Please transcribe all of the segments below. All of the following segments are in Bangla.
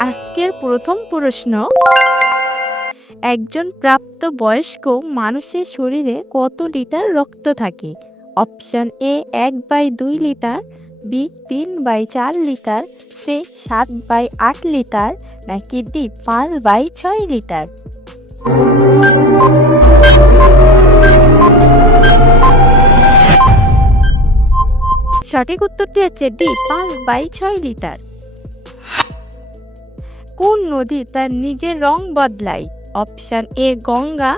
আজকের প্রথম প্রশ্ন, একজন প্রাপ্ত বয়স্ক মানুষের শরীরে কত লিটার রক্ত থাকে? অপশন এ, এক বাই দুই লিটার, বি, তিন বাই চার লিটার, সি, সাত বাই আট লিটার, নাকি ডি, পাঁচ বাই ছয় লিটার? সঠিক উত্তরটি হচ্ছে ডি পাঁচ বাই ছয় লিটার। কোন নদী তার নিজের রং বদলায়? Option A Ganga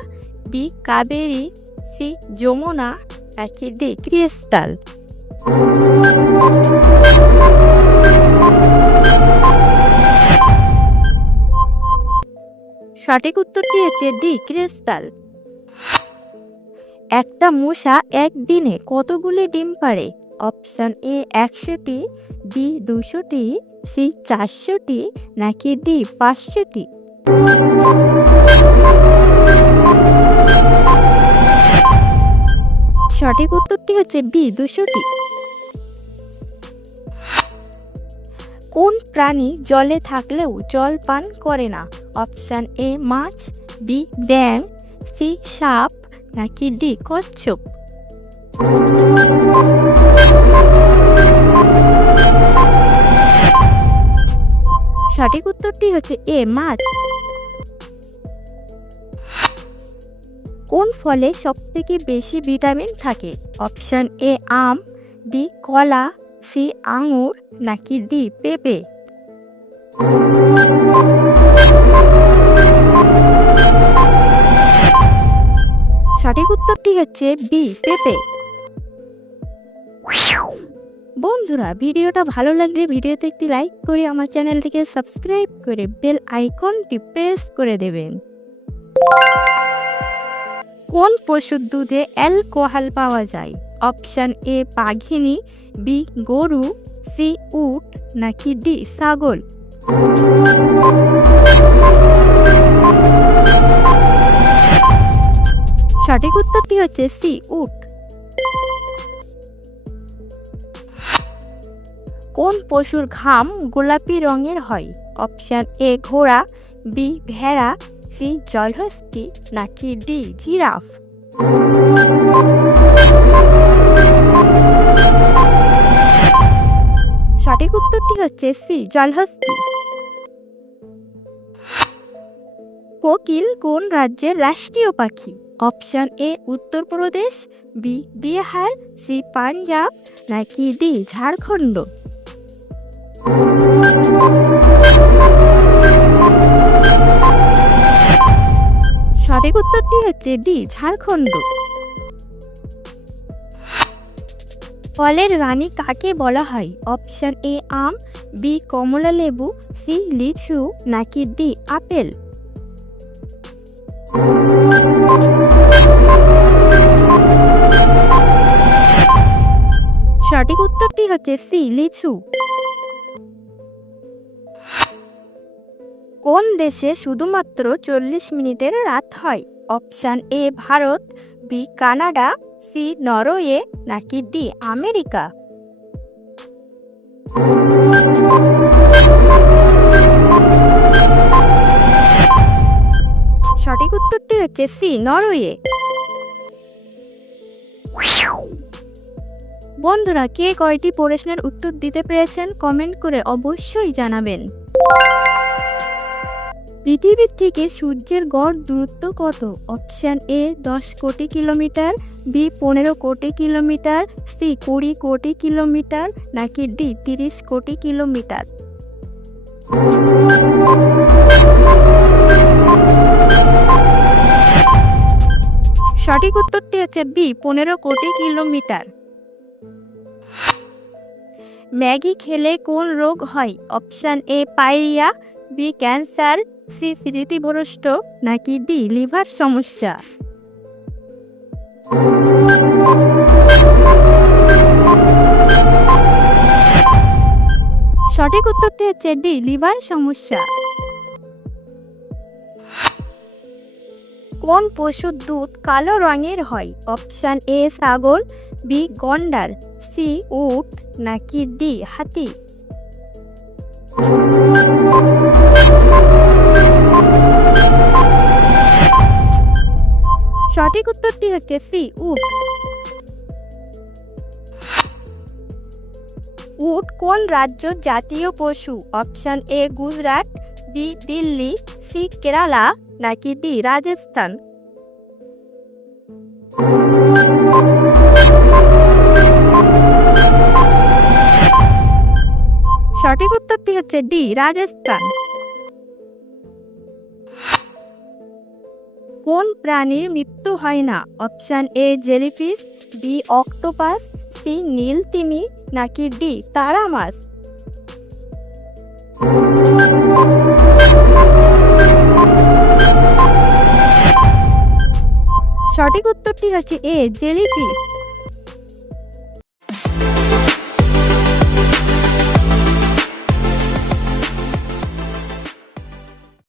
B Kaveri C Yamuna নাকি ডি ক্রিস্টাল। সঠিক উত্তরটি হচ্ছে ডি ক্রিস্টাল। একটা মশা একদিনে কতগুলি ডিম পারে অপশন এ একশোটি, বি দুশোটি, সি চারশোটি, নাকি ডি পাঁচশোটি? সঠিক উত্তরটি হচ্ছে বি দুশোটি। কোন প্রাণী জলে থাকলেও জল পান করে না? অপশন এ মাছ, বি ব্যাং সি সাপ, নাকি ডি কচ্ছপ? উত্তরটি হচ্ছে এ, মাছ। কোন ফলে সবথেকে বেশি ভিটামিন থাকে? অপশন এ, আম, বি, কলা, সি, আঙুর, নাকি ডি, পেঁপে? সঠিক উত্তরটি হচ্ছে বি, পেঁপে। বন্ধুরা, ভিডিওটা ভালো লাগলে ভিডিওতে একটি লাইক করে আমার চ্যানেলটিকে সাবস্ক্রাইব করে বেল আইকনটি প্রেস করে দেবেন। কোন পশুর দুধে অ্যালকোহল পাওয়া যায়? অপশান এ বাঘিনী বি, গরু, সি, উট, নাকি ডি, ছাগল? সঠিক উত্তরটি হচ্ছে সি, উট। কোন পশুর ঘাম গোলাপি রঙের হয়? অপশান এ, ঘোড়া, বি, ভেড়া, সি, জলহস্তি, নাকি ডি, জিরাফ? সঠিক উত্তরটি হচ্ছে সি, জলহস্তি। কোকিল কোন রাজ্যের রাষ্ট্রীয় পাখি? Option A, Uttar Pradesh, B, Bihar, C, Punjab, নাকি ডি, ঝাড়খণ্ড? সঠিক উত্তরটি হচ্ছে ডি, ঝাড়খণ্ড। ফলের রানী কাকে বলা হয়? অপশন এ, আম, বি, কমলা লেবু, সি, লিচু, নাকি ডি, আপেল? সঠিক উত্তরটি হচ্ছে সি, লিচু। কোন দেশে শুধুমাত্র চল্লিশ মিনিটের রাত হয়? Option A, Bharat, B, Canada, C, Norway, নাকি ডি, আমেরিকা? সঠিক উত্তরটি হচ্ছে সি, নরওয়ে। বন্ধুরা, কে কয়টি প্রশ্নের উত্তর দিতে পেরেছেন কমেন্ট করে অবশ্যই জানাবেন। পৃথিবীর থেকে সূর্যের গড় দূরত্ব কত? অপশান এ দশ কোটি কিলোমিটার বি পনেরো কোটি কিলোমিটার সি কুড়ি কোটি কিলোমিটার, নাকি ডি তিরিশ কোটি কিলোমিটার? সঠিক উত্তরটি হচ্ছে বি পনেরো কোটি কিলোমিটার। ম্যাগি খেলে কোন রোগ হয়? Option A pyorrhoea B cancer C স্মৃতিভ্রষ্ট নাকি ডি লিভার সমস্যা? সঠিক উত্তরটি হচ্ছে ডি লিভার সমস্যা। কোন পশুর দুধ কালো রঙের হয়? অপশান এ ছাগল বি গন্ডার, সি উট নাকি ডি হাতি? সঠিক উত্তরটি হচ্ছে সি, উট। উট কোন রাজ্য জাতীয় পশু? Option A, Gujarat, B, Delhi, C, Kerala, নাকি ডি, রাজস্থান? সঠিক উত্তরটি হচ্ছে ডি, রাজস্থান। কোন প্রাণীর মৃত্যু হয় না? Option A jellyfish B, octopus, C, নীল তিমি, নাকি ডি তারা মাছ সঠিক উত্তরটি হচ্ছে এ জেলিফিস